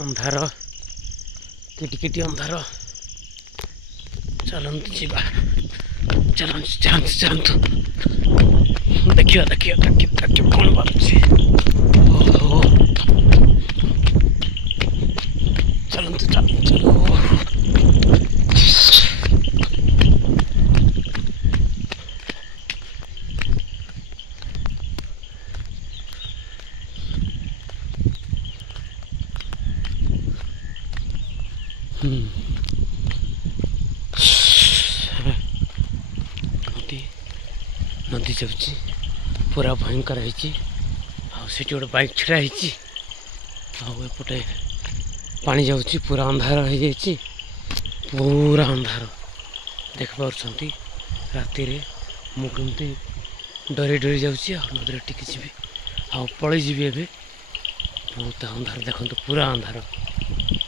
अंधार किटी अंधार चलतु जीवा चलतु देखिए देखिए देखिए कौन बात चलतु चलो नदी जाऊँगी पूरा भयंकर है से गोटे बाइक छिड़ा आउटे पानी जाऊँगी पूरा अंधार हो जाए पूरा अंधार देखिपुंट राति मुझे डरी डरी जाऊँगी नदी टिकी जी पलि जी बहुत अंधार देखो पूरा अंधार।